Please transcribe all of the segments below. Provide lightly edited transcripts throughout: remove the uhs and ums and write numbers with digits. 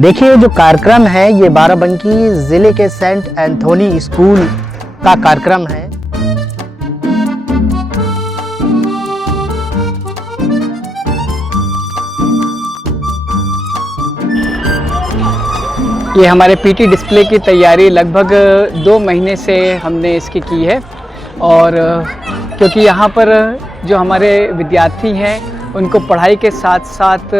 देखिए जो कार्यक्रम है ये बाराबंकी ज़िले के सेंट एंथोनी स्कूल का कार्यक्रम है। ये हमारे पीटी डिस्प्ले की तैयारी लगभग 2 महीने से हमने इसकी की है और क्योंकि यहाँ पर जो हमारे विद्यार्थी हैं उनको पढ़ाई के साथ साथ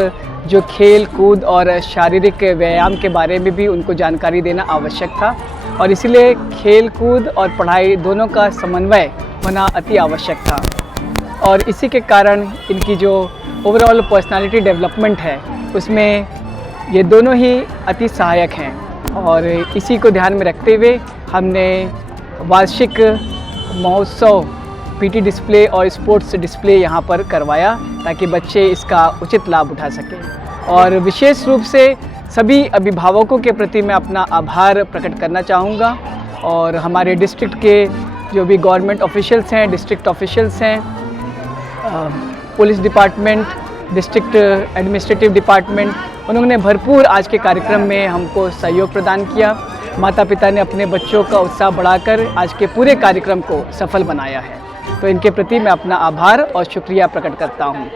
जो खेल कूद और शारीरिक व्यायाम के बारे में भी उनको जानकारी देना आवश्यक था और इसीलिए खेल कूद और पढ़ाई दोनों का समन्वय होना अति आवश्यक था और इसी के कारण इनकी जो ओवरऑल पर्सनालिटी डेवलपमेंट है उसमें ये दोनों ही अति सहायक हैं और इसी को ध्यान में रखते हुए हमने वार्षिक महोत्सव पीटी डिस्प्ले और स्पोर्ट्स डिस्प्ले यहाँ पर करवाया ताकि बच्चे इसका उचित लाभ उठा सकें और विशेष रूप से सभी अभिभावकों के प्रति मैं अपना आभार प्रकट करना चाहूँगा और हमारे डिस्ट्रिक्ट के जो भी गवर्नमेंट ऑफिशियल्स हैं, डिस्ट्रिक्ट ऑफिशियल्स हैं, police department, district administrative department, उन्होंने भरपूर आज के कार्यक्रम में हमको सहयोग प्रदान किया। माता पिता ने अपने बच्चों का उत्साह बढ़ाकर आज के पूरे कार्यक्रम को सफल बनाया है, तो इनके प्रति मैं अपना आभार और शुक्रिया प्रकट करता हूँ।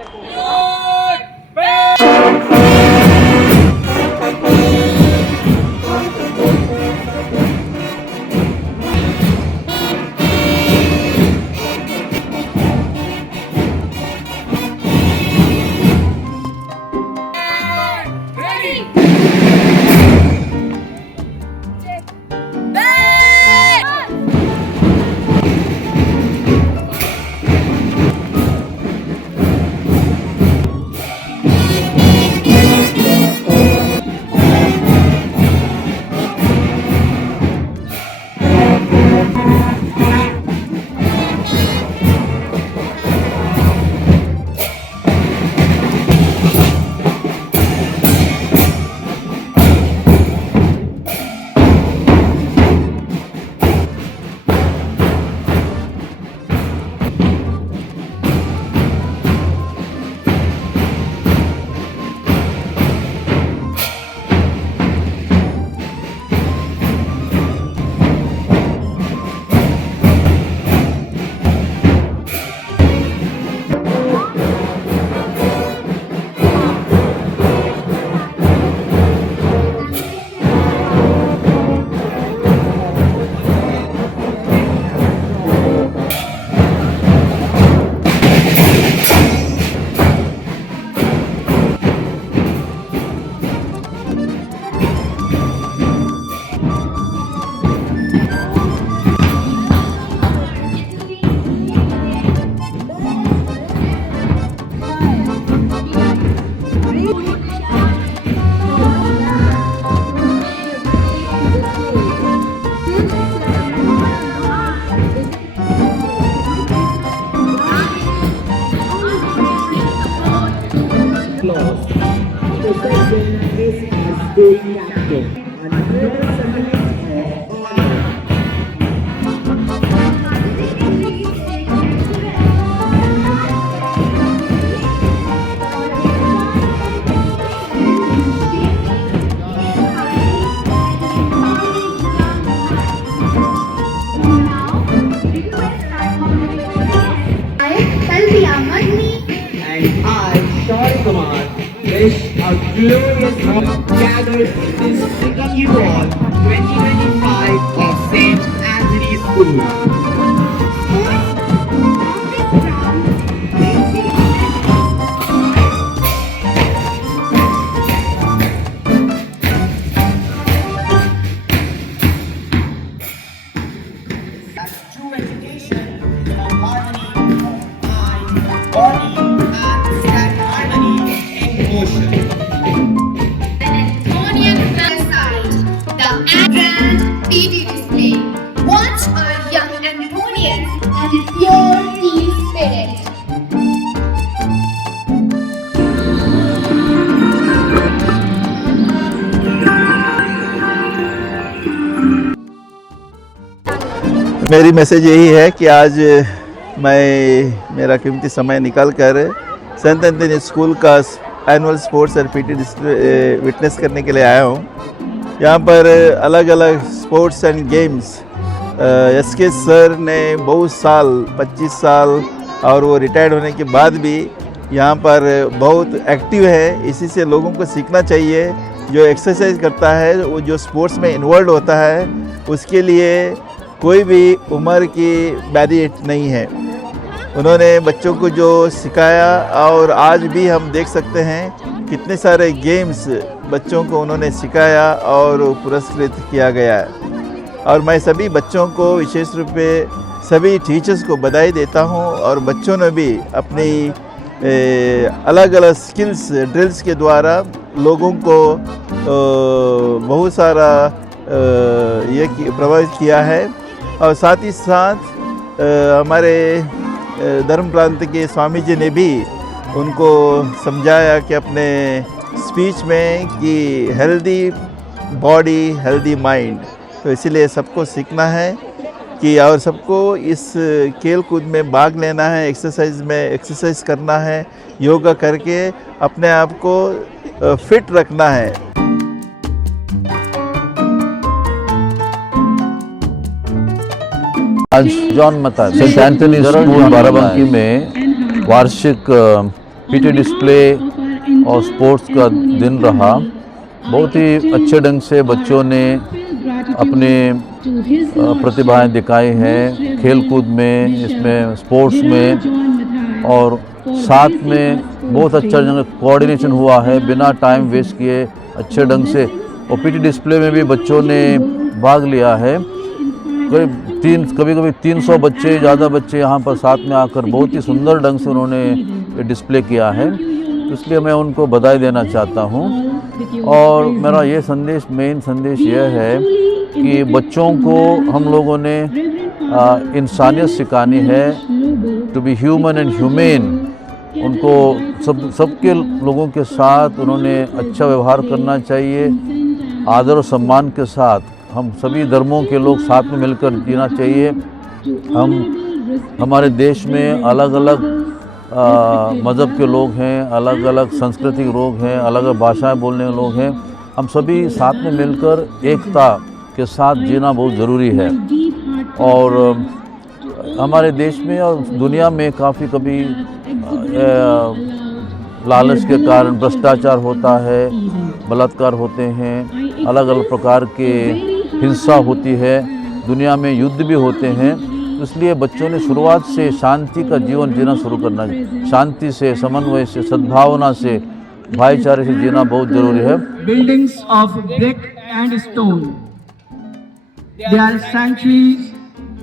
A glorious hope gathered in this city hall 2025 of St. Anthony's School. मेरी मैसेज यही है कि आज मैं मेरा कीमती समय निकाल कर सेंट एंथनी स्कूल का एनुअल स्पोर्ट्स और पीटी डिस्प्ले विटनेस करने के लिए आया हूँ। यहाँ पर अलग अलग sports and games SK sir ने बहुत साल 25 साल और वो रिटायर्ड होने के बाद भी यहाँ पर बहुत एक्टिव है। इसी से लोगों को सीखना चाहिए। जो एक्सरसाइज करता है, वो जो स्पोर्ट्स में इन्वॉल्व होता है, उसके लिए कोई भी उम्र की बैरियर नहीं है। उन्होंने बच्चों को जो सिखाया और आज भी हम देख सकते हैं कितने सारे गेम्स बच्चों को उन्होंने सिखाया और पुरस्कृत किया गया है। और मैं सभी बच्चों को विशेष रूप से सभी टीचर्स को बधाई देता हूं। और बच्चों ने भी अपनी अलग अलग स्किल्स ड्रिल्स के द्वारा लोगों को बहुत सारा प्रभावित किया है। और साथ ही साथ हमारे धर्म प्रांत के स्वामी जी ने भी उनको समझाया कि अपने स्पीच में कि हेल्दी बॉडी हेल्दी माइंड। तो इसीलिए सबको सीखना है कि और सबको इस खेल कूद में भाग लेना है, एक्सरसाइज करना है, योगा करके अपने आप को फिट रखना है। आज जॉन मता सेंट एंथनी स्कूल बाराबंकी में वार्षिक पीटी डिस्प्ले और स्पोर्ट्स का दिन रहा। बहुत ही अच्छे ढंग से बच्चों ने अपने प्रतिभाएं दिखाई हैं खेल कूद में, इसमें स्पोर्ट्स में, और साथ में बहुत अच्छा कोऑर्डिनेशन हुआ है बिना टाइम वेस्ट किए अच्छे ढंग से। और पीटी डिस्प्ले में भी बच्चों ने भाग लिया है। कभी 300 बच्चे, ज़्यादा बच्चे यहाँ पर साथ में आकर बहुत ही सुंदर ढंग से उन्होंने डिस्प्ले किया है। इसलिए मैं उनको बधाई देना चाहता हूँ। और मेरा ये संदेश, मेन संदेश यह है कि बच्चों को हम लोगों ने इंसानियत सिखानी है, to be human and humane. उनको सबके लोगों के साथ उन्होंने अच्छा व्यवहार करना चाहिए, आदर और सम्मान के साथ। हम सभी धर्मों के लोग साथ में मिलकर जीना चाहिए। हमारे देश में अलग अलग मज़हब के लोग हैं, अलग अलग संस्कृति के लोग हैं, अलग अलग भाषाएं बोलने के लोग हैं। हम सभी साथ में मिलकर एकता के साथ जीना बहुत ज़रूरी है। और हमारे देश में और दुनिया में कभी लालच के कारण भ्रष्टाचार होता है, बलात्कार होते हैं, अलग अलग प्रकार के हिंसा होती है, दुनिया में युद्ध भी होते हैं। इसलिए बच्चों ने शुरुआत से शांति का जीवन जीना शुरू करना है। शांति से, समन्वय से, सद्भावना से, भाईचारे से जीना बहुत जरूरी है। Buildings of brick and stone, they are sanctuaries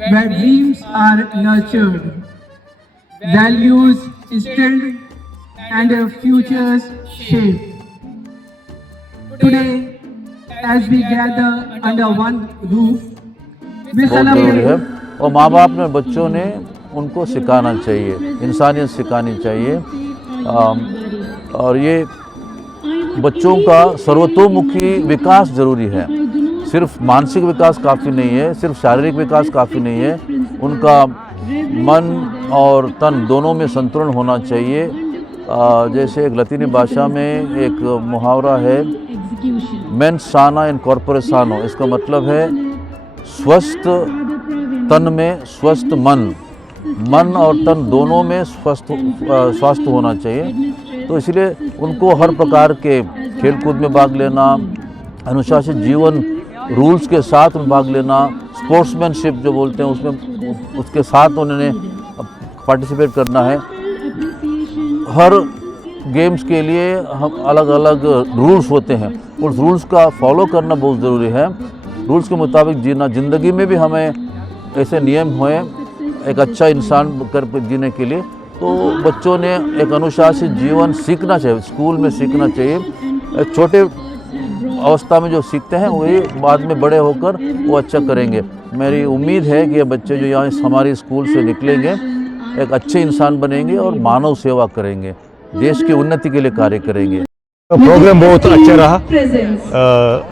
where dreams are nurtured, values instilled, and futures shaped. Today, as we gather under one roof, we बहुत जरूरी है। celebrate. और माँ बाप ने, बच्चों ने उनको सिखाना चाहिए, इंसानियत सिखानी चाहिए। और ये बच्चों का सर्वतोमुखी विकास ज़रूरी है। सिर्फ मानसिक विकास काफ़ी नहीं है, सिर्फ शारीरिक विकास काफ़ी नहीं है। उनका मन और तन दोनों में संतुलन होना चाहिए। जैसे एक लतीनी भाषा में एक मुहावरा है, मेंस साना इन कॉर्पोरे सानो। इसका मतलब है स्वस्थ तन में स्वस्थ मन, मन और तन दोनों में स्वास्थ्य होना चाहिए। तो इसलिए उनको हर प्रकार के खेलकूद में भाग लेना, अनुशासित जीवन रूल्स के साथ में भाग लेना, स्पोर्ट्समैनशिप जो बोलते हैं उसमें, उसके साथ उन्होंने पार्टिसिपेट करना है। हर गेम्स के लिए हम अलग अलग रूल्स होते हैं, उस रूल्स का फॉलो करना बहुत ज़रूरी है। रूल्स के मुताबिक जीना, ज़िंदगी में भी हमें ऐसे नियम हुए एक अच्छा इंसान कर जीने के लिए। तो बच्चों ने एक अनुशासित जीवन सीखना चाहिए, स्कूल में सीखना चाहिए। छोटे अवस्था में जो सीखते हैं वही बाद में बड़े होकर वो अच्छा करेंगे। मेरी उम्मीद है कि ये बच्चे जो यहाँ हमारे स्कूल से निकलेंगे एक अच्छे इंसान बनेंगे और मानव सेवा करेंगे, देश की उन्नति के लिए कार्य करेंगे। प्रोग्राम बहुत अच्छा रहा।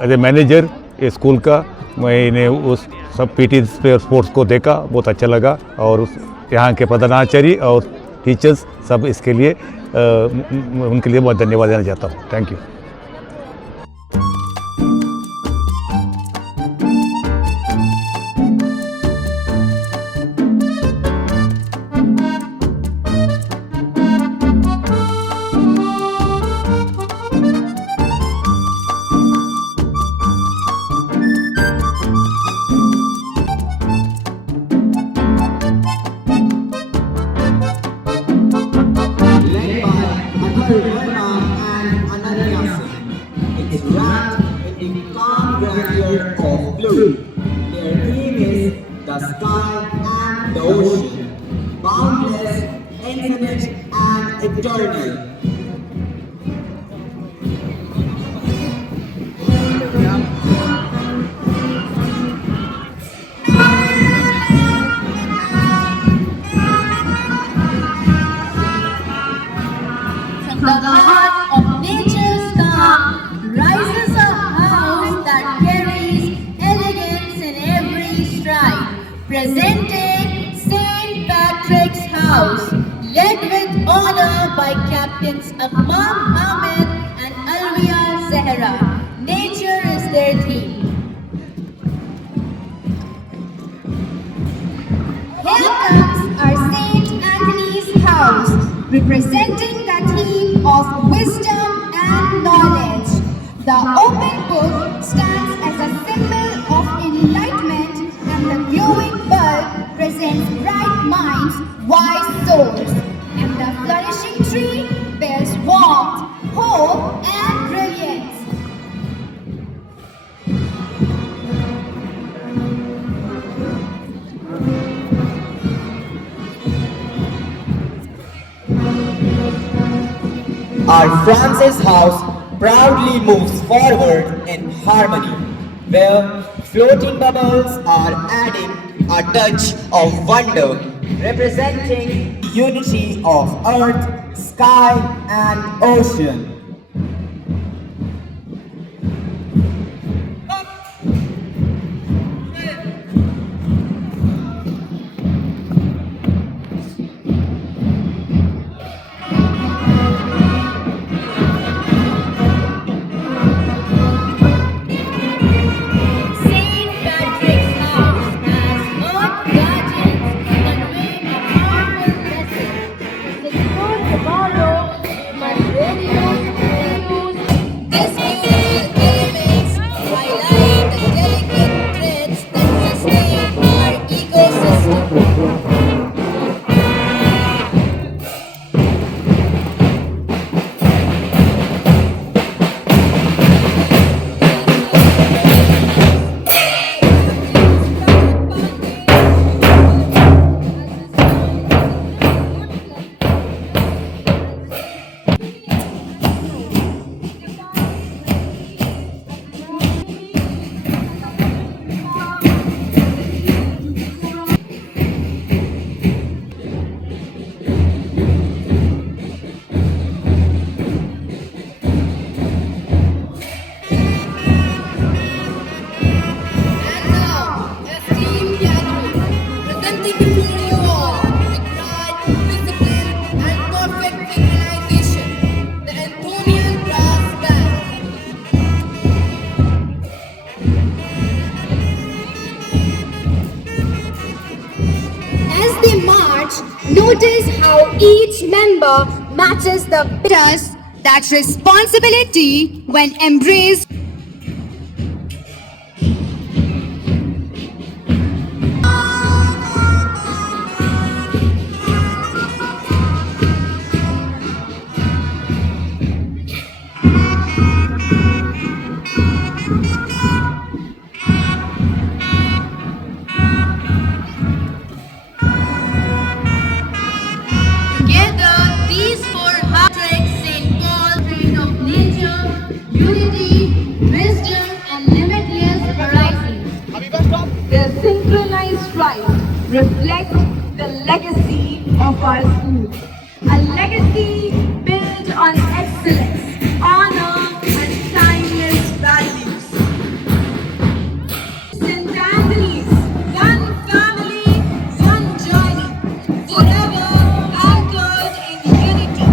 एज ए मैनेजर स्कूल का मैंने उस सब पीटी डिस्प्ले स्पोर्ट्स को देखा, बहुत अच्छा लगा। और यहाँ के प्रधानाचार्य और टीचर्स सब इसके लिए उनके लिए बहुत धन्यवाद देना चाहता हूँ। Thank you. led by Atal Verma and Ananya Singh. It's wrapped in the calm grandeur of blue. Their theme is the sky and the ocean, boundless, infinite, and eternal. From the heart of nature's calm rises a house that carries elegance in every stride. Presenting St. Patrick's House, led with honor by Captains Akmal Ahmed and Alvia Zahra. Nature is their theme. Here comes our St. Anthony's House, representing the theme of wisdom and knowledge. The open book stands as a symbol of enlightenment, and the glowing bulb presents bright minds, wise souls. And the flourishing tree bears warmth, hope, and brilliance. Our Francis House proudly moves forward in harmony, where floating bubbles are adding a touch of wonder, representing the unity of earth, sky, and ocean. St. Patrick's House as earth guardians convey a powerful message. The good tomorrow must reduce. This beautiful elements highlight the delicate threads that sustain our ecosystem. And now, esteemed gathering, presenting before you all with pride, discipline, and perfect synchronization, the Anthonian Brass Band. As they march, notice how each member matches the trust, that responsibility when embraced. Together, these four Patrick, St. Paul, train of nature, unity, wisdom, and limitless variety. Their synchronized rise reflect the legacy of our school. A legacy built on excellence, honor, and timeless values. St. Anthony's, one family, one journey, forever anchored in unity,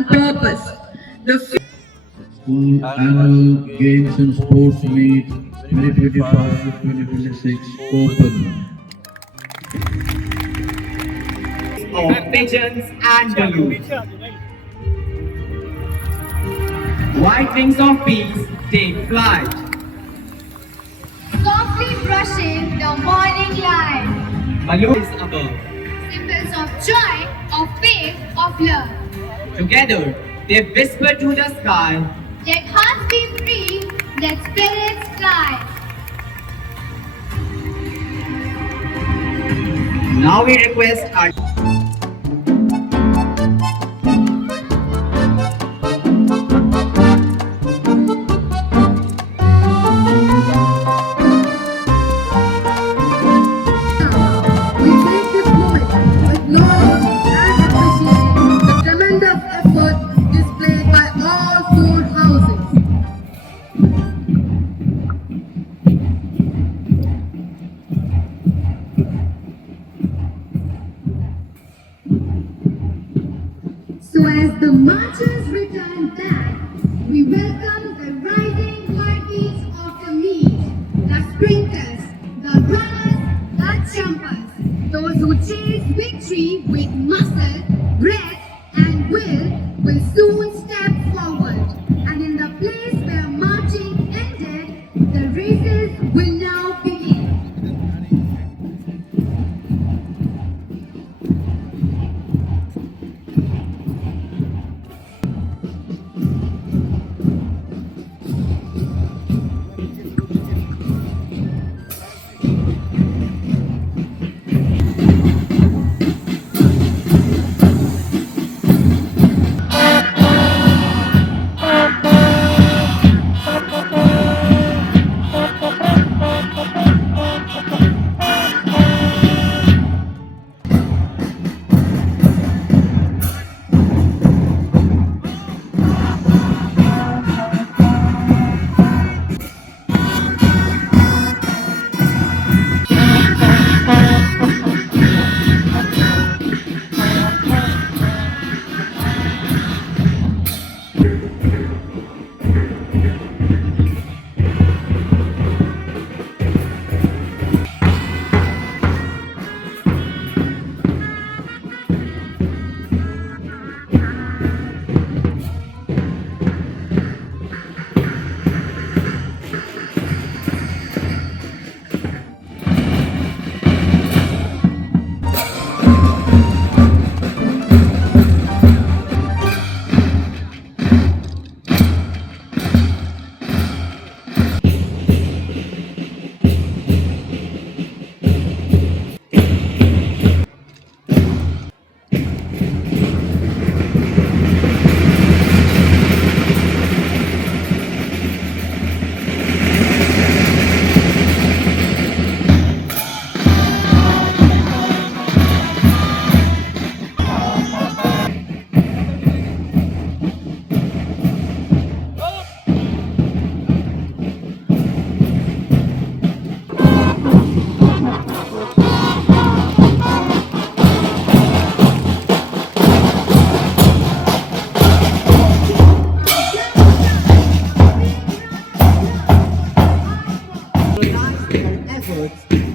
and purpose. The School Annual Games and Sports Meet 2025-2026 open. Of pigeons and balloons. White wings of peace take flight. Softly brushing the morning light. Balloons above. Symbols of joy, of faith, of love. Together, they whisper to the sky. Let hearts be free, let spirits fly. Now we request our We take this moment to acknowledge and appreciate the tremendous effort displayed by all four houses. So as the marchers return back, we welcome the rising heartbeats of the meet, the sprinters, the runners, the jumpers, those who chase victory with muscle, breath and will soon step forward. And in the place where marching ended, the races will now begin.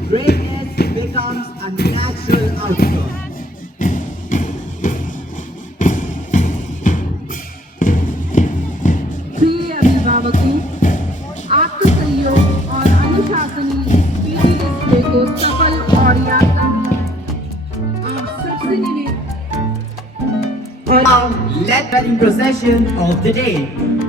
greatness becomes a natural outcome. प्रिय अभिभावकों, आपके सहयोग और अनुशासनी PT display को सफल और यादगार आप सबसे निवेदन Now, let the procession of the day,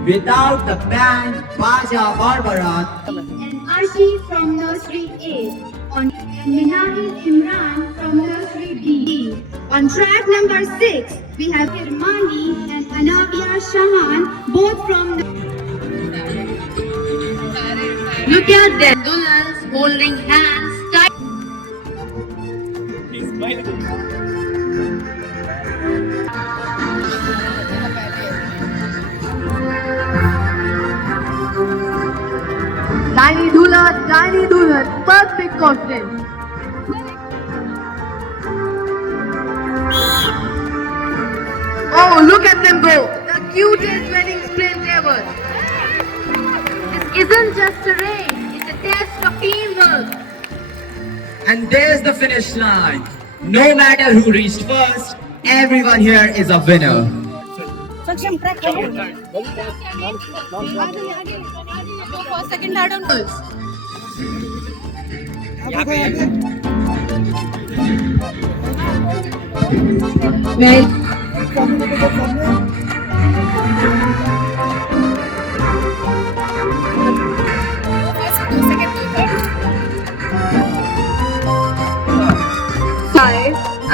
without the band, Baja Barbarat, And Arshi from Nursery A. On Minahil Imran from Nursery D. On track number 6, we have Irmani and Anavia Shahan, both from the... Look at them, Dulhans holding hands tight. Tiny Dulhan, perfect confidence. Oh, look at them go. The cutest wedding sprint ever. This isn't just a race, it's a test of teamwork. And there's the finish line. No matter who reached first, everyone here is a winner.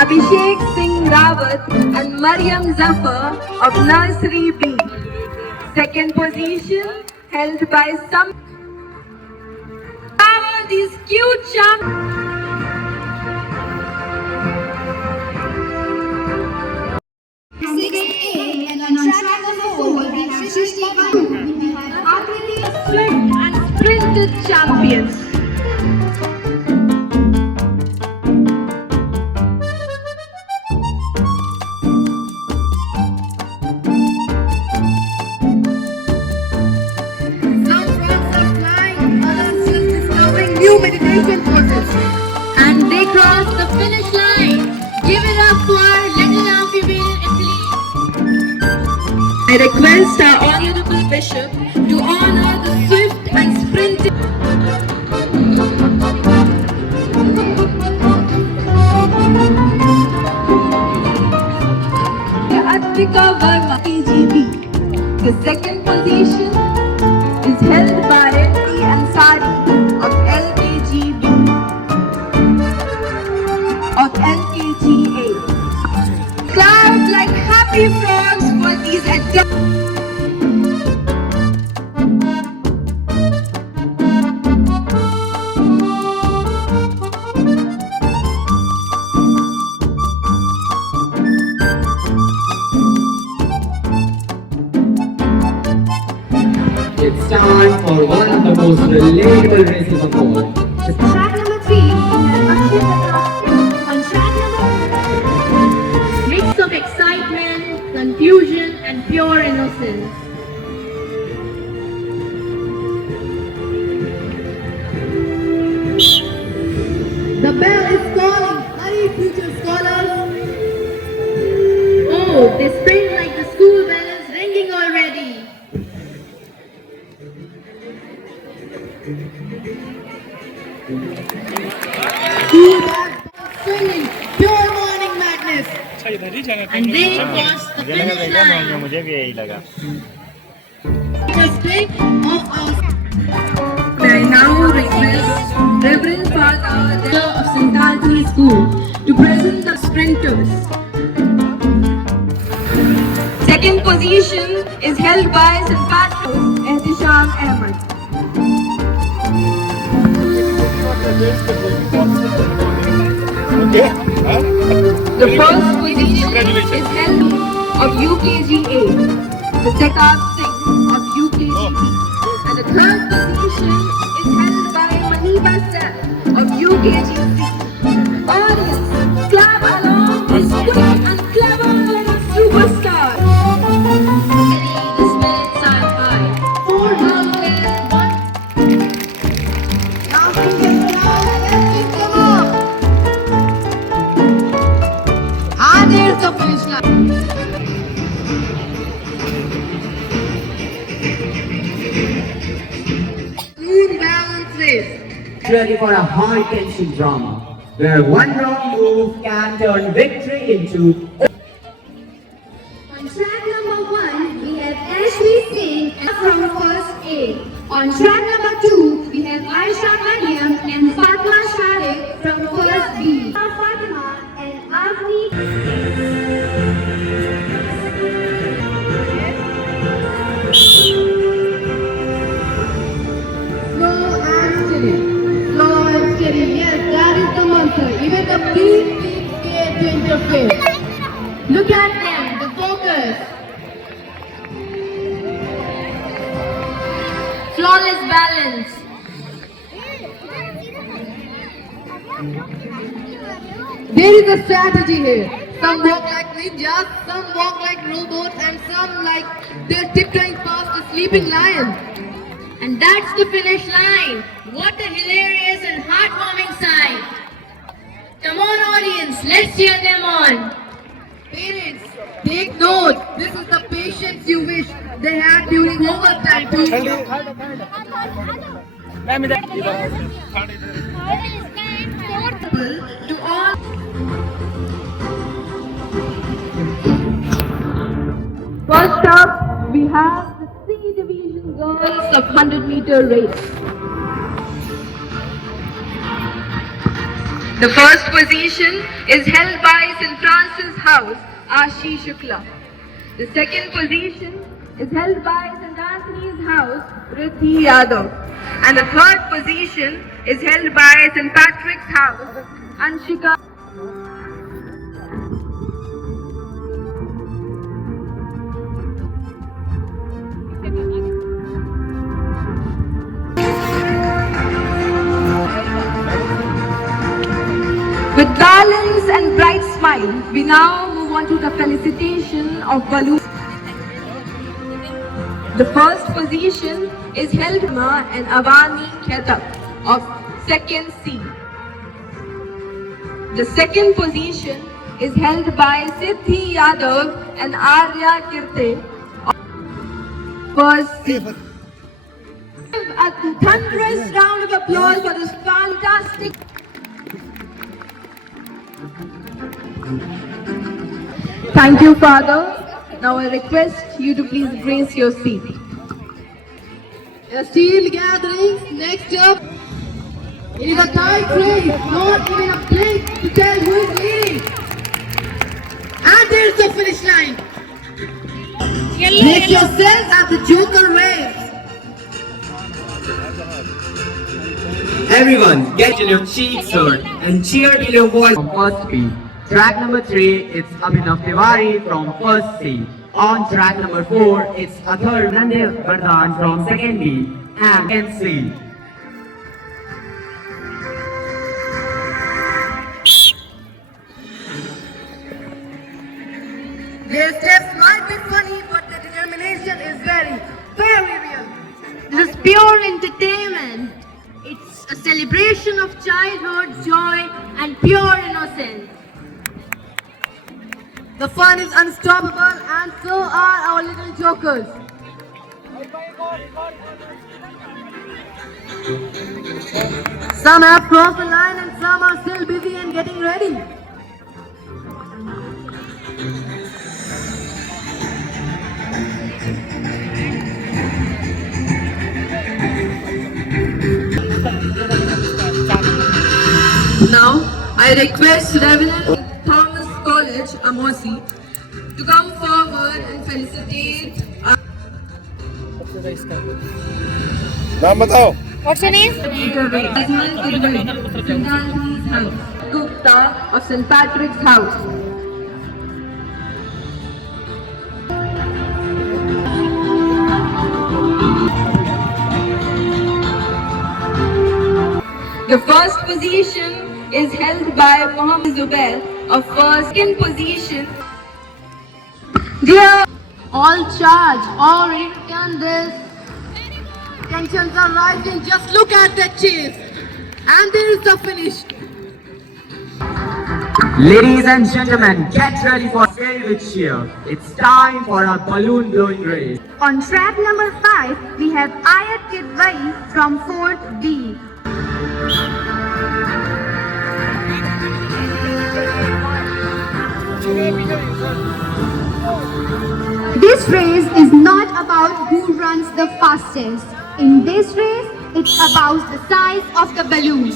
Abhishek Singh Rawat and Mariam Zafar of Nursery B. Second position held by some. These cute champions. 6A and on track number 4 we have Shrishti Babu. We have Akriti Swift and sprinted champions. New meditation poses. And they cross the finish line. Give it up for little amphibian Italy. I request our Honorable Bishop to honor the swift and sprinting. Atvika Verma, KGB. The second position is held by Ansari of LKGB of LKGA. Clap like happy frogs for these adults. It's time for one of the most relatable races of all. Track number 3 we have Akshita. On track number Mix of excitement, confusion, and pure innocence. The bell is calling. Hurry, future scholars. Oh, they sprint like the school bell is ringing already. School bag swinging. Pure morning madness. And they cross the finish line. Just take off our. I now request Reverend Father of St. Anthony School to present the sprinters. Second position is held by St. Patrick's Ehtisham Ahmed. The first position is held of UKGA, the second of UKGB, and the third position is held by Maniba Seth of UKGC. Audience, clap along this quick and clever little superstar. The spirits are high. 4 houses, 1. Now fingers down and let's lift them up. And there's the finish line. Smooth balance race. Ready for a high-tension drama, where one wrong move can turn victory into. On track number 1 we have Ashley Singh from first A. On track number 2 we have Aisha Mariam and Fatma Sharif from first B. Fatima and Avni. Slow and steady. Slow and steady. Yes, that is the mantra. Even the beat scared to interfere. Look at them, the focus. Flawless balance. There is a strategy here. Some walk like ninjas, some walk like robots, and some like they're tiptoeing past a sleeping lion. And that's the finish line. What a hilarious and heartwarming sight. Come on, audience, let's cheer them on. Parents, take note. This is the patience you wish they had during overtime. To all. First up, we have the C Division Girls of 100-meter race. The first position is held by St. Francis House, Ashi Shukla. The second position is held by St. Anthony's House, Riddhi Yadav. And the third position is held by St. Patrick's House, Anshika. With balance and bright smile, we now move on to the felicitation of balloon. The first position is held by and Avani Khetak of 2nd C. The second position is held by Siddhi Yadav and Arya Kirte of 1st C. A thunderous round of applause for this fantastic. Thank you, Father. Now I request you to please grace your seat. Esteemed gatherings, next up, it is a tight race, not even a blink to tell who is leading. And there's the finish line. Brace yourselves at the Joker race. Everyone, get in your cheeks, sir, and cheer in your voice. From first B. Track number 3, it's Abhinav Tiwari from first C. On track number 4, it's Athar Nandev Vardhan from second B and second C. Their steps might be funny, but the determination is very, very real. This is pure entertainment. It's a celebration of childhood, joy, and pure innocence. The fun is unstoppable, and so are our little jokers. Some have crossed the line and some are still busy and getting ready. Now, I request Reverend Thomas College, Amosi, to come forward and felicitate नाम बताओ What's your name? Gupta of St. Patrick's House. The first position is held by Mohammed Zubair of first. Second position. Dear, all charge, all return this. Tensions are rising, just look at that chase. And there is the finish. Ladies and gentlemen, get ready for favorite cheer. It's time for a balloon blowing race. On track number 5, we have Ayat Kidwai from 4th B. This race is not about who runs the fastest. In this race, it's about the size of the balloon.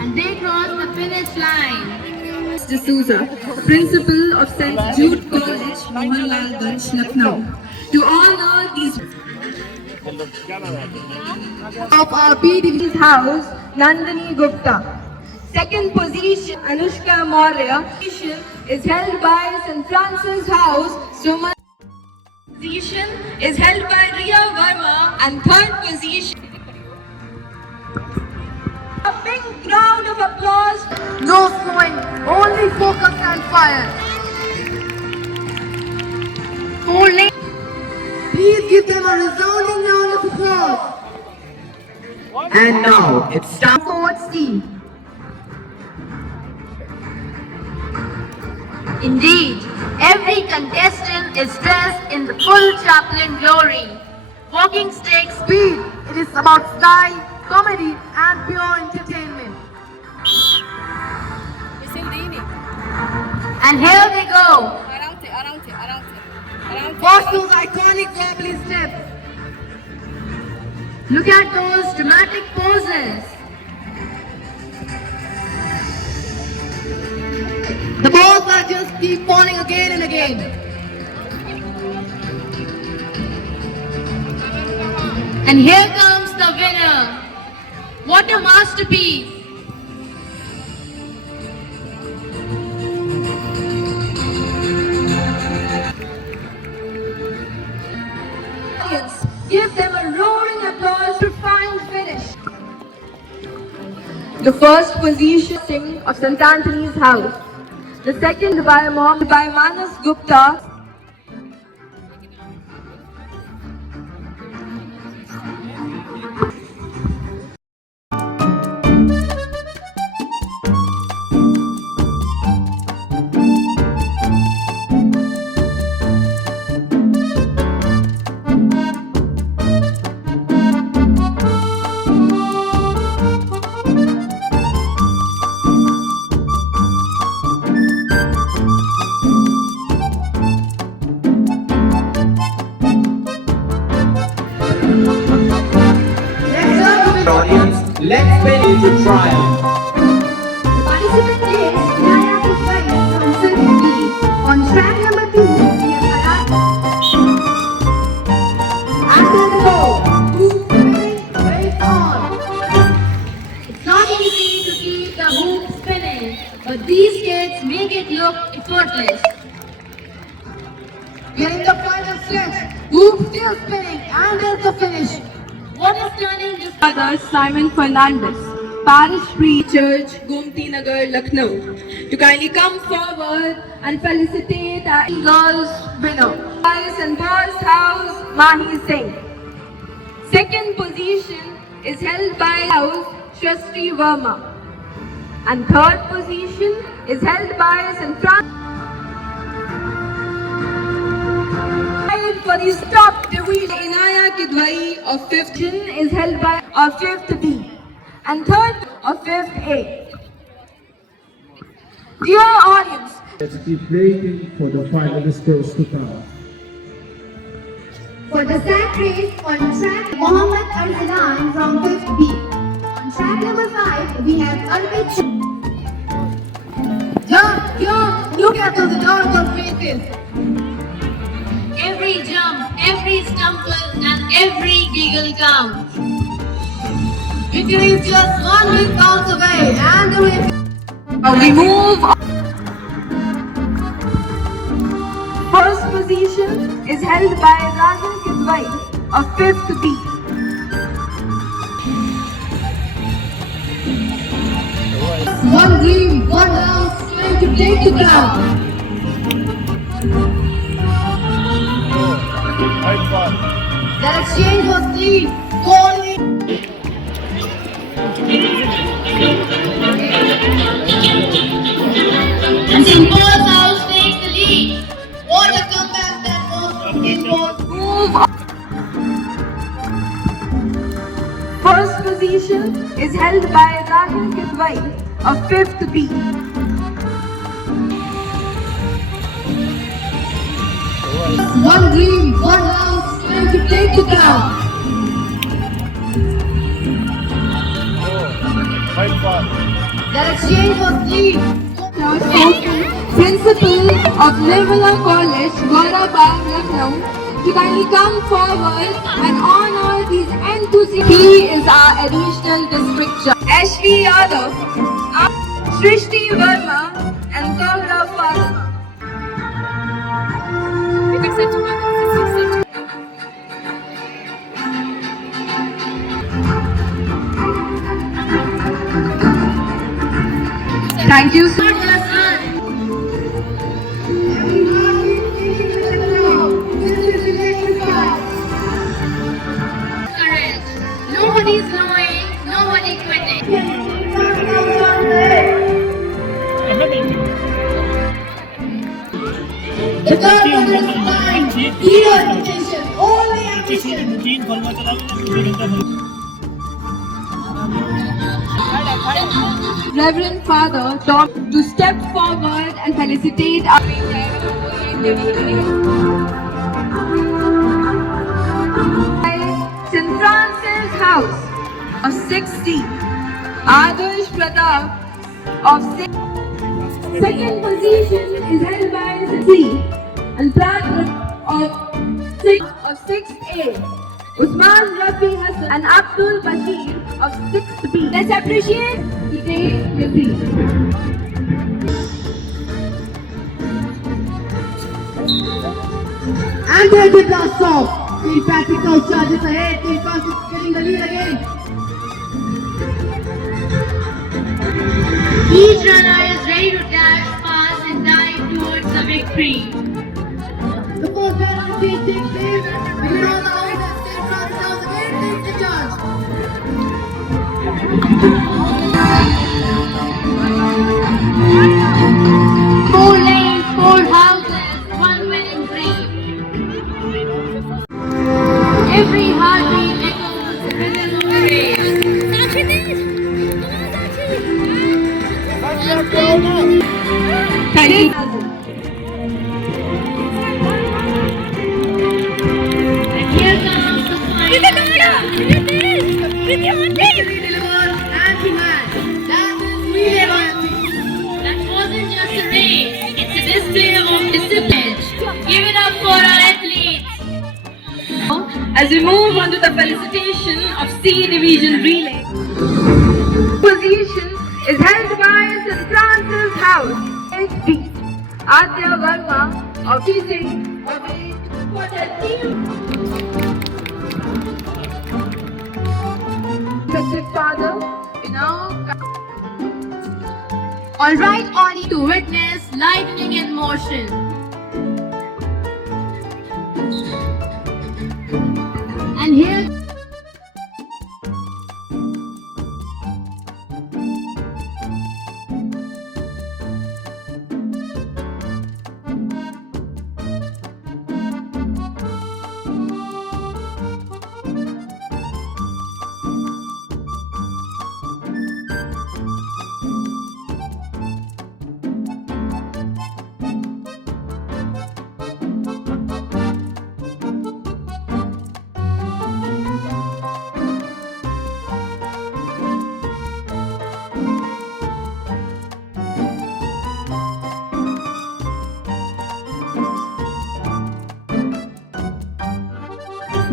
And they cross the finish line. D'Souza, Principal of St. Jude College, Mohanlalganj, Lucknow, to honor these Of our B division house, Nandini Gupta. Second position, Anushka Maurya. Position is held by St. Francis House, Suman. Position is held by Riya Verma, and third position. A big round of applause. No slowing, only focus and fire. Only. Please give them a resounding round of applause. And now it's time. Forward team. Indeed, every contestant is dressed in the full chaplain glory. Walking stick speed. It is about style, comedy, and pure entertainment. And here they go. Watch those iconic wobbly steps. Look at those dramatic poses. The balls that just keep falling again and again. And here comes the winner. What a masterpiece. Give them a roaring applause for fine finish. The first position of St. Anthony's House. The second by Manas Gupta. Audience, let's begin to trial. Participant is Naya Kufai from Circle B. On track number 2, we have Karate. After the goal, hoop spinning, wait on. It's not easy to keep the hoop spinning, but these kids make it look effortless. We are in the final stretch. Hoop still spinning, and there's the finish. What is turning this Father Simon Fernandez, Parish Priest Church, Gomti Nagar, Lucknow, to kindly come forward and felicitate our girls winner, Boys and Boys House, Mahi Singh. Second position is held by House Shastri Verma, and third position is held by St. Francis. For the top division, Inaya Kidwai of 5th is held by our 5th B and third of 5th A. Dear audience, Let's keep waiting for the finalists to come. For the sack race on track, Mohammad Arsalan from 5th B. On track number 5, we have Arpit. Jump, look at those adorable faces. every jump, every stumble, and every giggle counts. Victory is just one big bounce away, and the race. we move on. First position is held by Rahul Kidwai of 5th B. One dream, one house, time to take the ground. That exchange was clean, only. And St. Paul's House takes the lead. What a comeback that was in both. Move on. First position is held by Rahul Kidwai of 5th B. One dream, one house, time to take the ground. That exchange was clean. Principal of Nirmala College, Gaurabagh, Lucknow, to kindly come forward and honor these enthusiasts. He is our additional district judge. Ashvi Yadav, Srishti Verma, and Kahra Farma. Thank you so much. Nobody's knowing, nobody quitting. The government is fine. Zero education, only ambition. Reverend Father Tom to step forward and felicitate our St. Francis House of 60, Adarsh Pratap of 6. Second position is held by C and Prat of 6A. Usman Rafi Hassan and Abdul Bashir of 6B. Let's appreciate today's defeat. And there we go, so St. Patrick's charges ahead. St. Francis getting the lead again. Each runner is ready to dash past and dive towards the victory. The first battle of the takes place. We can all know that St. Francis House again takes the charge. Four lanes, four houses, one winning dream. Every heartbeat echoes the rhythm of the race. Thank you. And here comes the final. That wasn't just a race, it's a display of discipline. Give it up for our athletes. As we move on to the felicitation of C Division Relay. Position is held by St. Francis House, HP. Adya Verma of teaching for the team. Respected Father, you know. All right, Ollie, to witness lightning in motion. And here.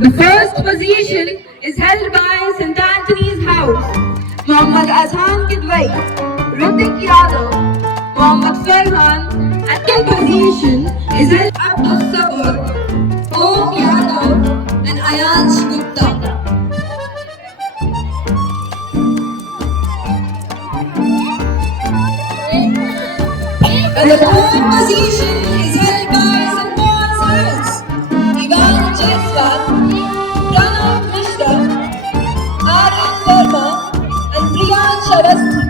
The first position is held by St. Anthony's House, Muhammad Azhan Kidwai, Ritik Yadav, Muhammad Farhan, and second position is held by Abdul Sabur, Om Yadav, and Ayansh Gupta. And the third position is held by St. Paul's House, Ivan Jaiswal, Pranav Mishra, Aryan Verma, and Priyansh Awasthi.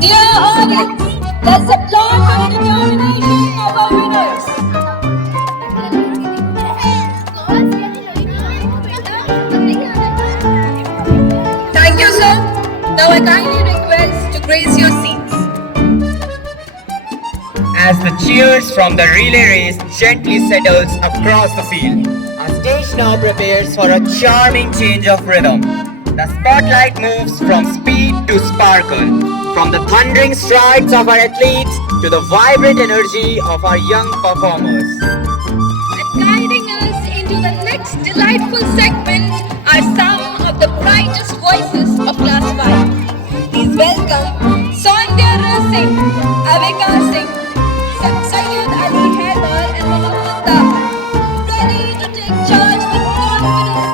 Dear audience, let's applaud for the determination of our winners. Thank you, sir. Now I kindly request to grace your seats. As the cheers from the relay race gently settles across the field, our stage now prepares for a charming change of rhythm. The spotlight moves from speed to sparkle, from the thundering strides of our athletes to the vibrant energy of our young performers. And guiding us into the next delightful segment are some of the brightest voices of Class 5. Please welcome Saundya Singh, Avika Singh, Sayyid Ali Haidar and Mohammad Taha, ready to take charge with confidence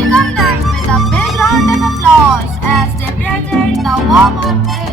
welcome them with a big round of applause as they present the warm-up drill.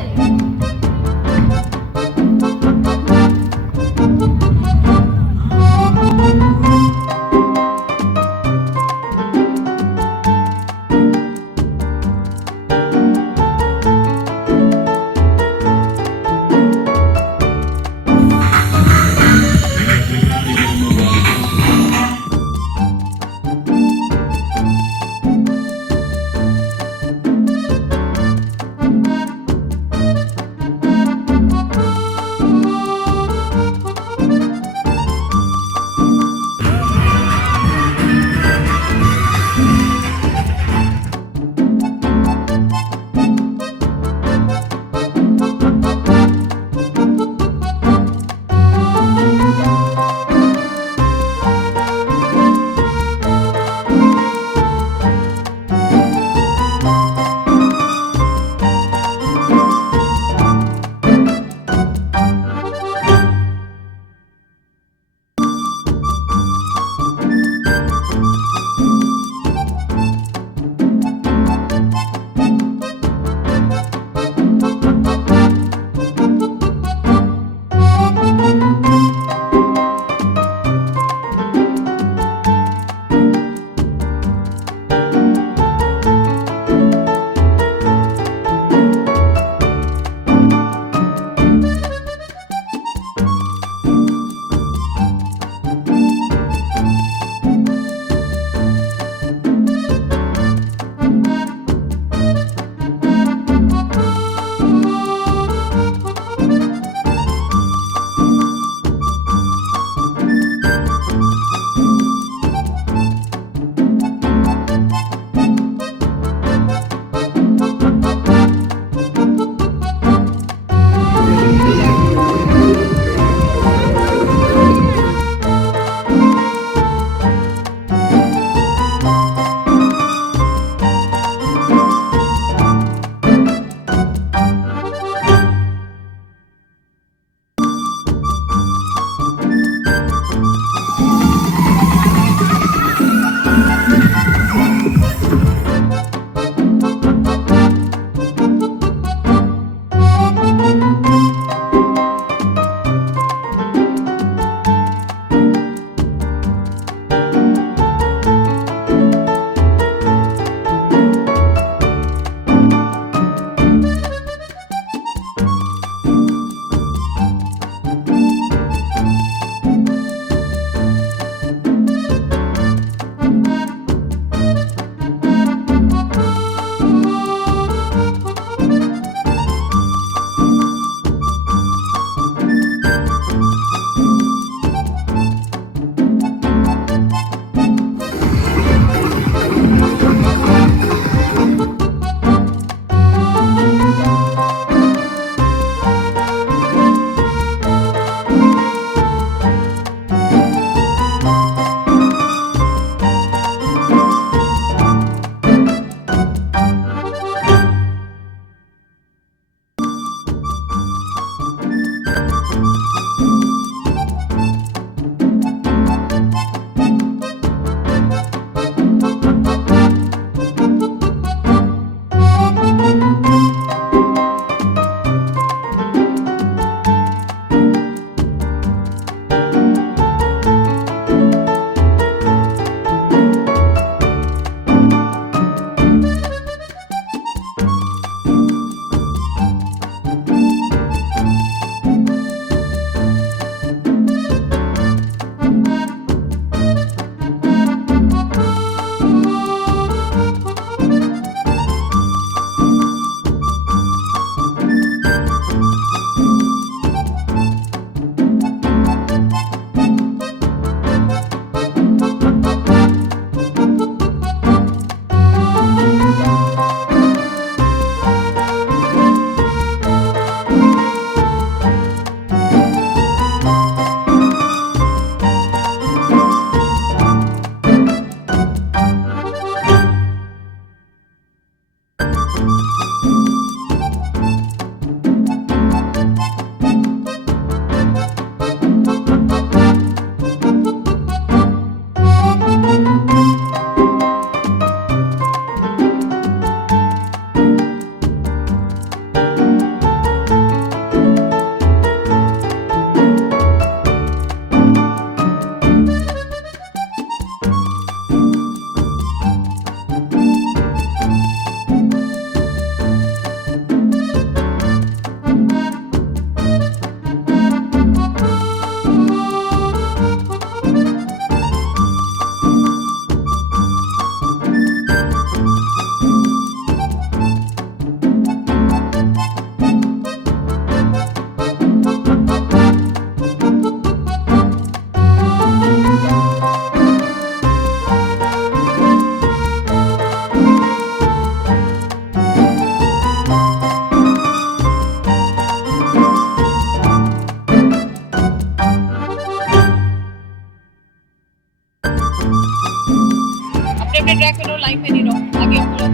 Separate track करो, line में नहीं रहो, आगे बढ़ो।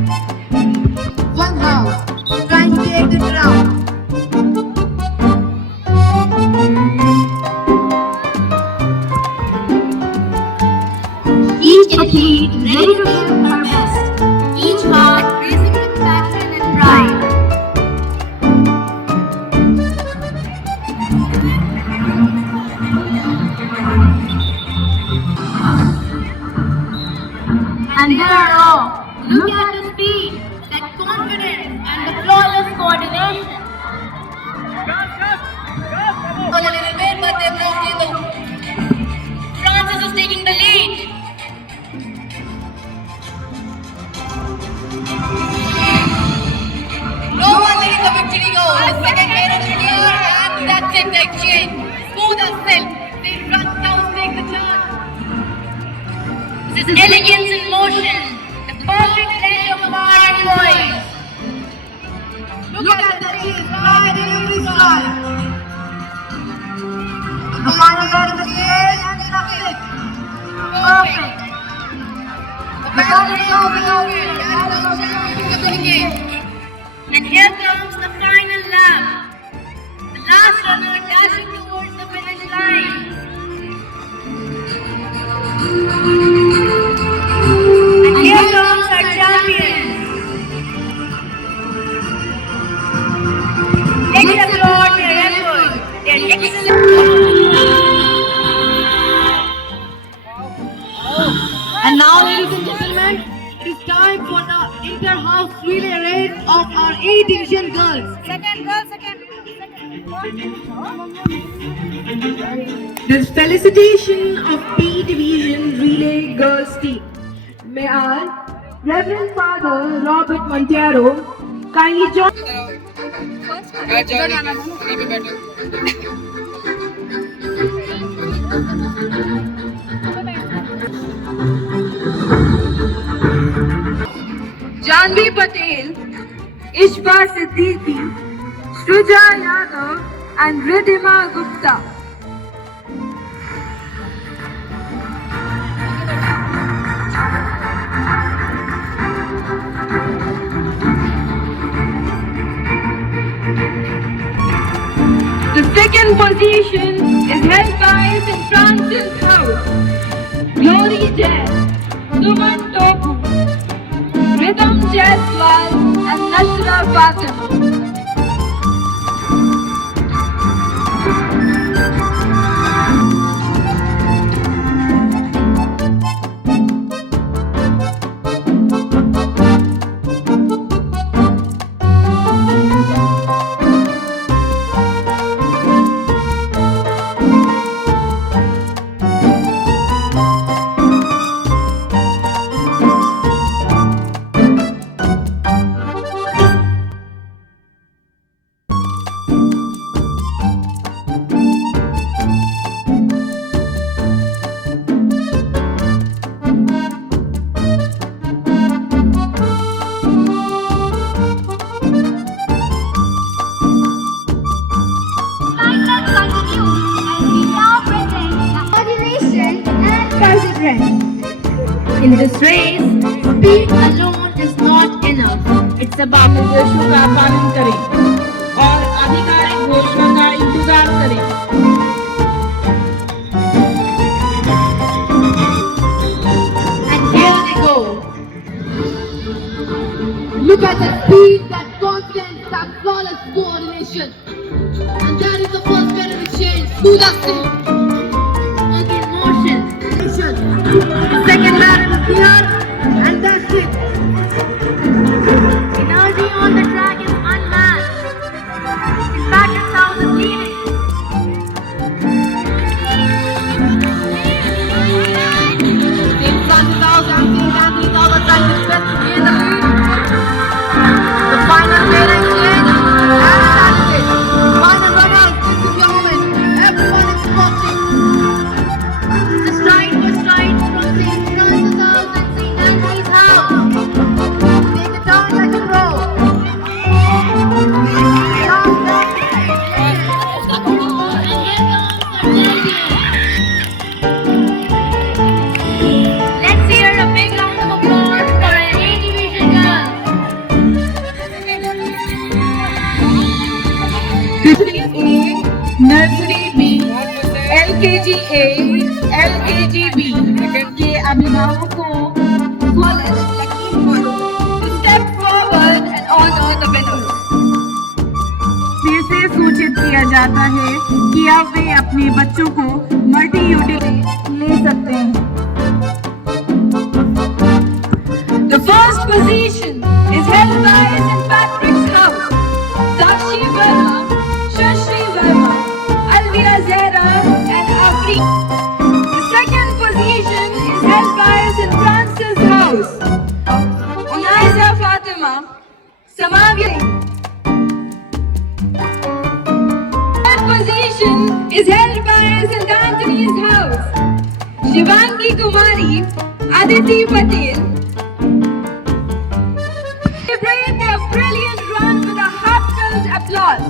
One house trying to take the crown. Each athlete ready to give her best. Each heart racing with passion and pride. And there are all. Look at the speed, that confidence, and the flawless coordination. Francis is taking the lead. No one letting the victory go. The second pair is clear, and that's it. The exchange. Smooth as silk. They run down, take the turn. This is elegance in motion. The perfect blend of power and poise. Look at the team right in every side. The final pair is clear and success. Perfect. The battle is over. And here comes the final lap. The last runner dashing towards the finish line. And here comes our champion. Let's applaud their effort, their excellent. And now, ladies and gentlemen, it is time for the inter-house relay race of our A-division girls. The felicitation of B Division Relay Girls Team. May I, Reverend Father Robert Montero, kindly join. Janvi Patel, Ishba Siddiqui, Sruja Yadav, and Ridhima Gupta. The second position is held by St. Francis House, Glory Jain, Suman Topu, Rhythm Jaiswal, and Nashra Fatima. In this race, speed alone is not enough. It's about निर्देशों का पालन करें और आधिकारिक घोषणा का इंतजार करें। And here they go. Look at the speed, that confidence, that flawless coordination. And that is the first pair of exchange. Do the same. Okay, motion. Second barrel is here, and that's it. Energy on the track is unmatched. In fact, it sounds appealing. St. Francis House and St. Anthony's House are trying to stretch to gain the lead. The final pair exchange, and that's it. Final runners, this is your moment. Everyone is watching. The stride for stride from St. Francis House and St. Anthony's House. Take the turn like a pro. Let's hear a big round of applause. प्रतिभाओं को college Lakhimpur to step forward and honor the winners. फिर से सूचित किया जाता है कि अब वे अपने बच्चों को मल्टी यूटिलिटी ले सकते हैं। The first position is held by St. Patrick's House, Sakshi Verma, Shashri Verma, Alvia Zehra and Afri. The second position is held by St. Francis House, Unaisa Fatima, Samavya. Third position is held by St. Anthony's House, Shivangi Kumari, Aditi Patel. Celebrate their brilliant run with a heartfelt applause.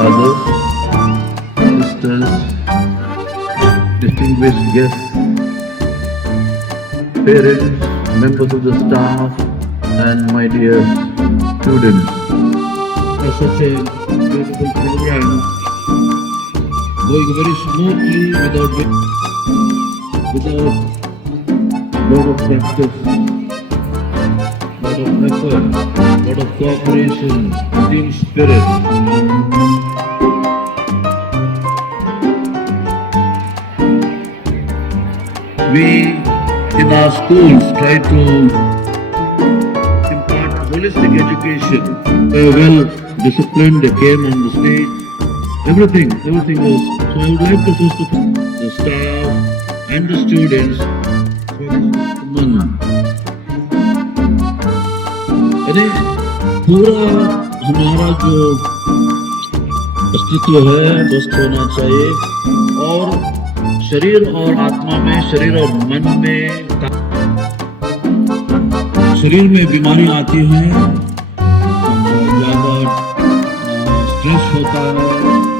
fathers, sisters, distinguished guests, parents, members of the staff, and my dear students. For such a beautiful program, going very smoothly without lot of practice, lot of effort, lot of cooperation, team spirit. We in our schools try to impart holistic education. They were well disciplined, they came on the stage. Everything was. So I would like to first of all the staff and the students for अरे पूरा हमारा जो अस्तित्व है स्वस्थ होना चाहिए और शरीर और आत्मा में, शरीर और मन में, शरीर में बीमारी आती है, ज्यादा स्ट्रेस होता है,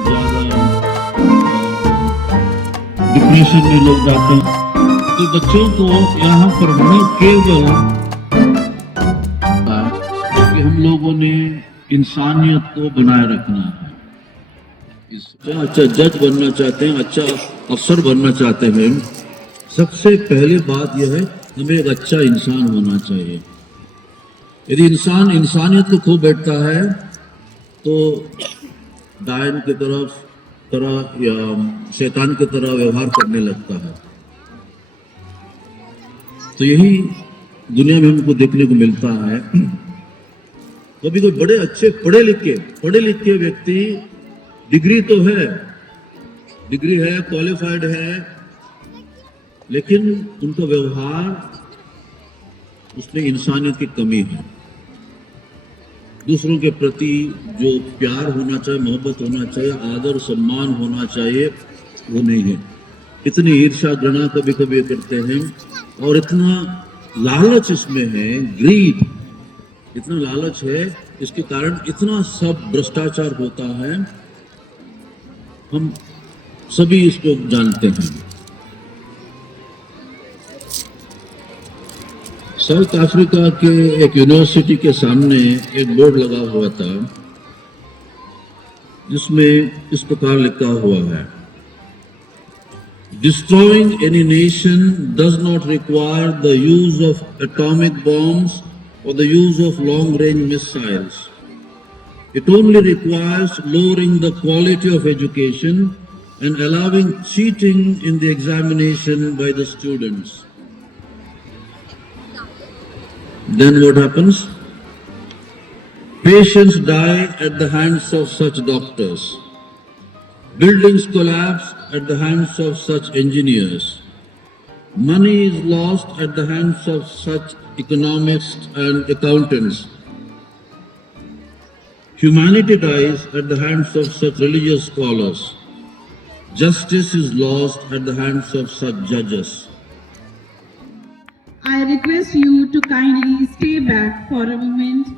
ज्यादा डिप्रेशन में लोग जाते हैं। तो बच्चों को यहाँ पर न केवल कि हम लोगों ने इंसानियत को बनाए रखना है, अच्छा जज बनना चाहते हैं, अच्छा अफसर बनना चाहते हैं, सबसे पहले बात यह है हमें एक अच्छा इंसान होना चाहिए। यदि इंसान इंसानियत को खो बैठता है तो डायन की तरह या शैतान की तरह व्यवहार करने लगता है। तो यही दुनिया में हमको देखने को मिलता है। कभी कोई बड़े अच्छे पढ़े लिखे व्यक्ति, डिग्री तो है, क्वालिफाइड है, लेकिन उनका व्यवहार, उसमें इंसानियत की कमी है। दूसरों के प्रति जो प्यार होना चाहिए, मोहब्बत होना चाहिए, आदर सम्मान होना चाहिए, वो नहीं है। इतनी ईर्ष्या घृणा कभी कभी करते हैं और इतना लालच इसमें है, ग्रीड, इतना लालच है, इसके कारण इतना सब भ्रष्टाचार होता है। हम सभी इसको जानते हैं। साउथ अफ्रीका के एक यूनिवर्सिटी के सामने एक बोर्ड लगा हुआ था जिसमें इस प्रकार लिखा हुआ है, Destroying any nation does not require the use of atomic bombs or the use of long-range missiles. It only requires lowering the quality of education and allowing cheating in the examination by the students. Then what happens? Patients die at the hands of such doctors. Buildings collapse at the hands of such engineers. Money is lost at the hands of such economists and accountants. Humanity dies at the hands of such religious scholars. Justice is lost at the hands of such judges. I request you to kindly stay back for a moment.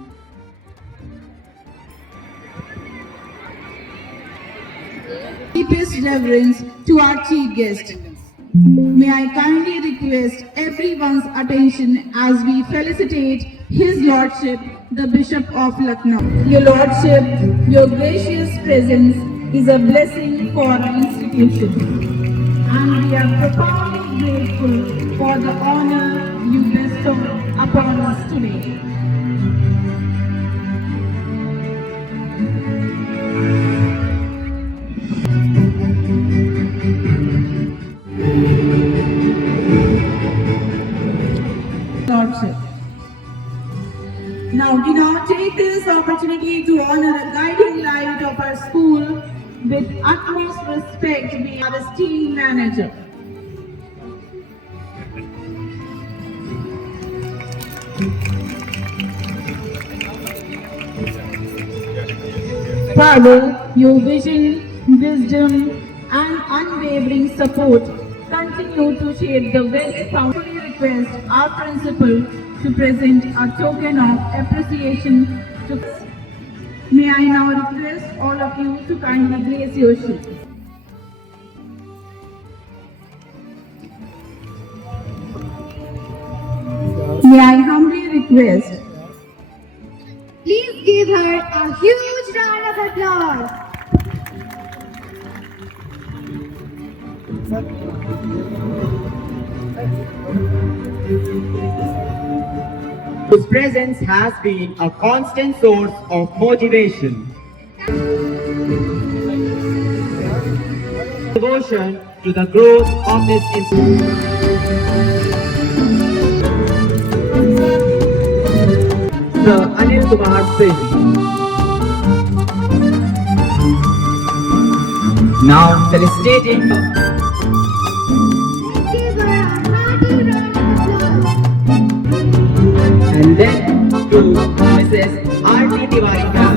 Deepest reverence to our chief guest. May I kindly request everyone's attention as we felicitate His Lordship, the Bishop of Lucknow. Your Lordship, your gracious presence is a blessing for our institution, and we are profoundly grateful for the honor you bestow upon us today. Lordship. Now we now take this opportunity to honor a guiding light of our school with utmost respect. May our esteemed manager. Father, your vision, wisdom, and unwavering support continue to shape the way. We request our principal to present a token of appreciation to May I now request all of you to kindly grace your seats. May I humbly request. Please give her a huge round of applause. Whose presence has been a constant source of motivation, devotion to the growth of this institution. Sir Anil Kumar Singh. Now felicitating. Give her a hearty round of applause. And then to Mrs. R.T. Tiwari ma'am.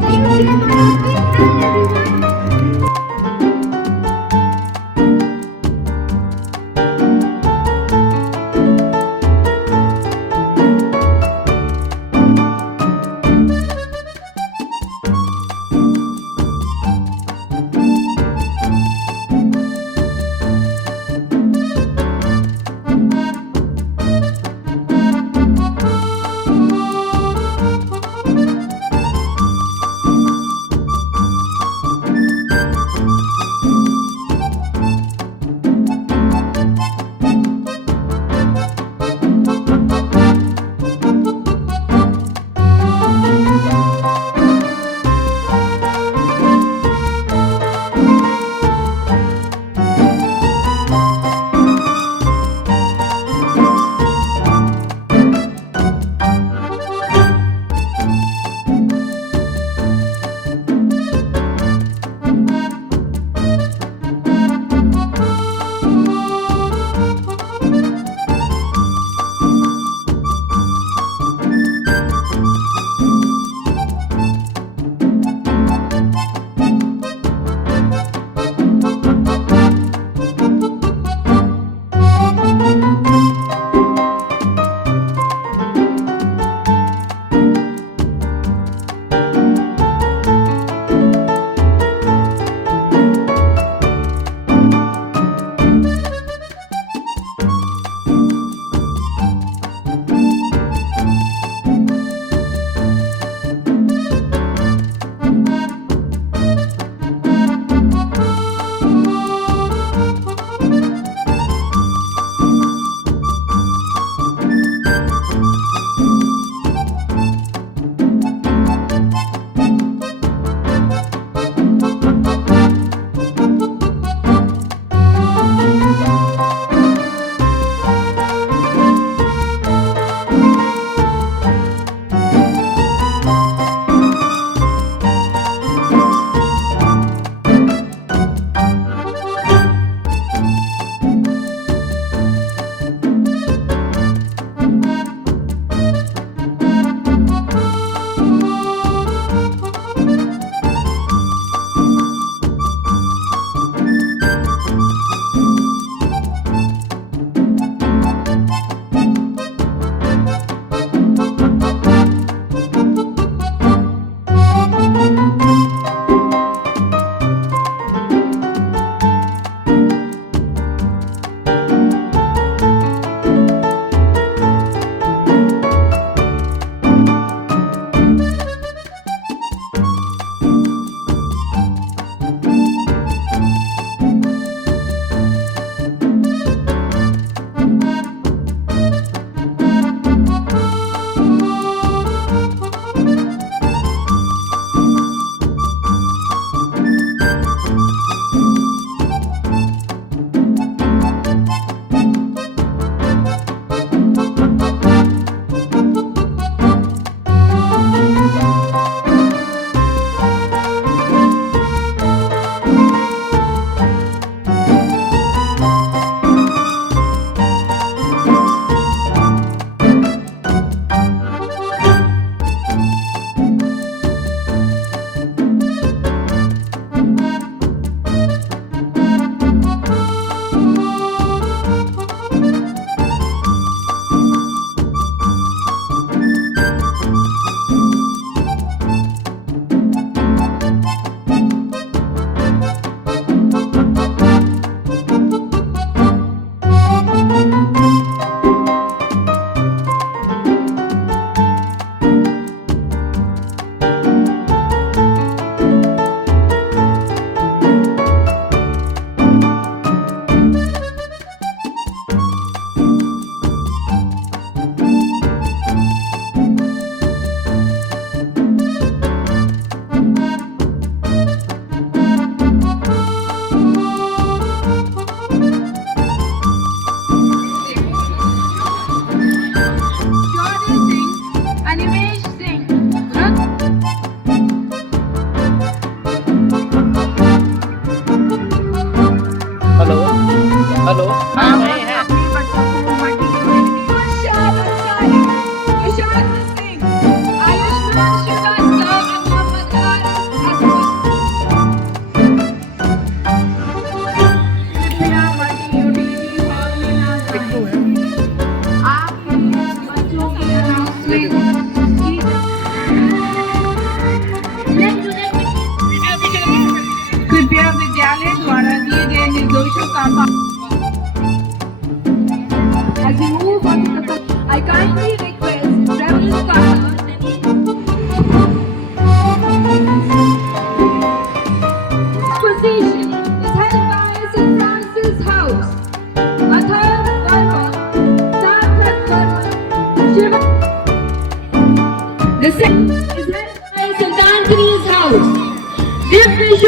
Please give her a big hand, everyone.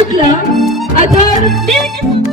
Shukla, authoritative.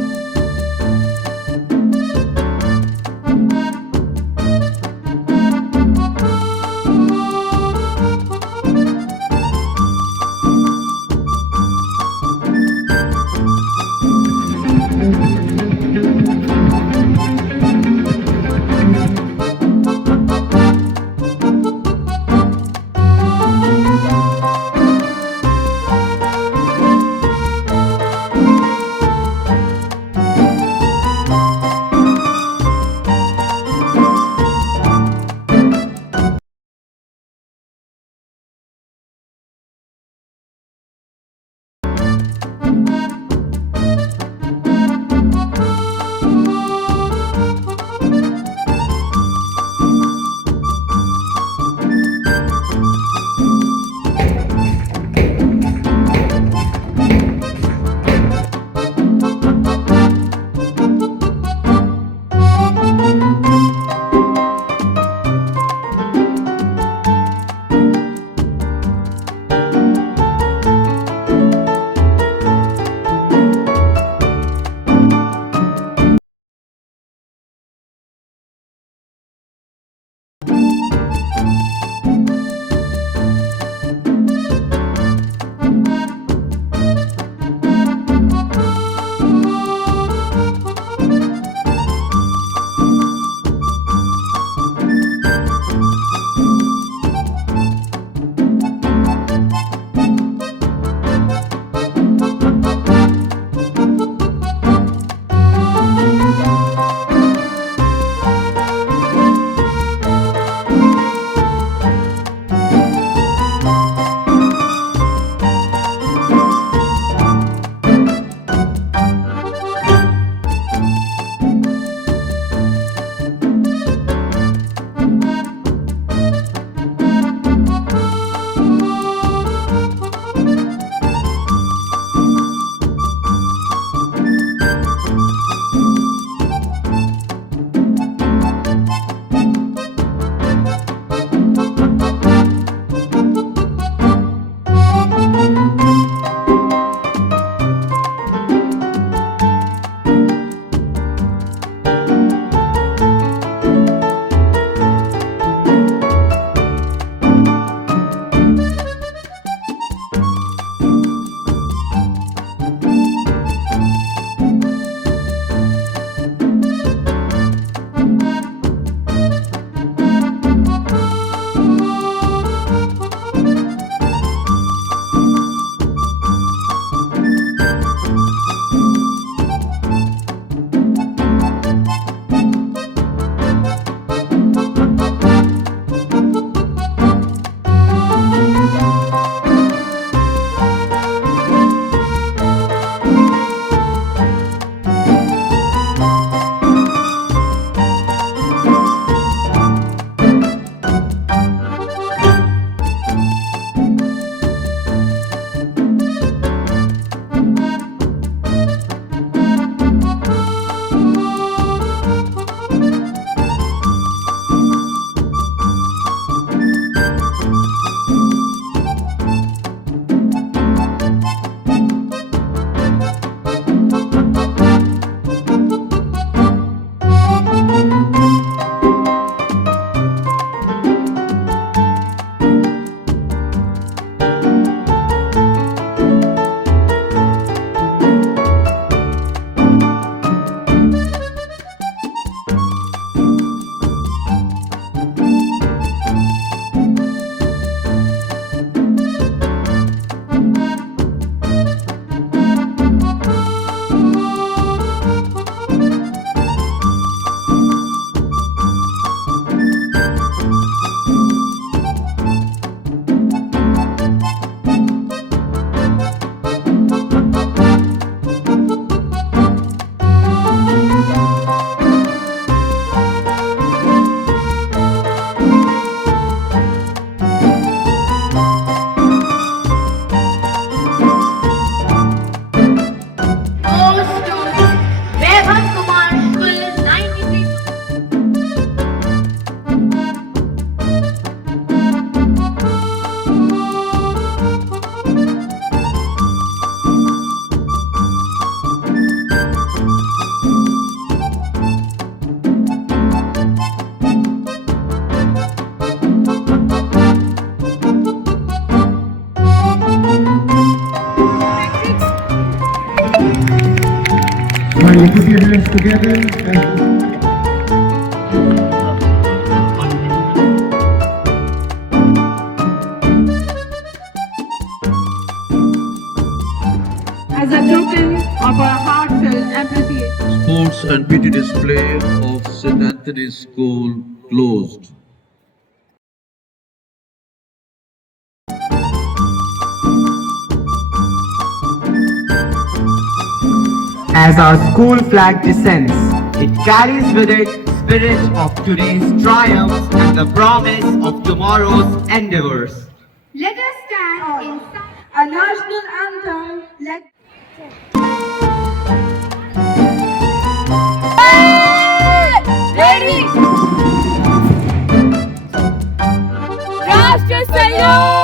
put your hands together and as a token of our heartfelt appreciation. Sports and PT display of St. Anthony's School closed. As our school flag descends, it carries with it spirit of today's triumphs and the promise of tomorrow's endeavors. Let us stand in A national anthem. Let Ready! Rashtra Sahयोग!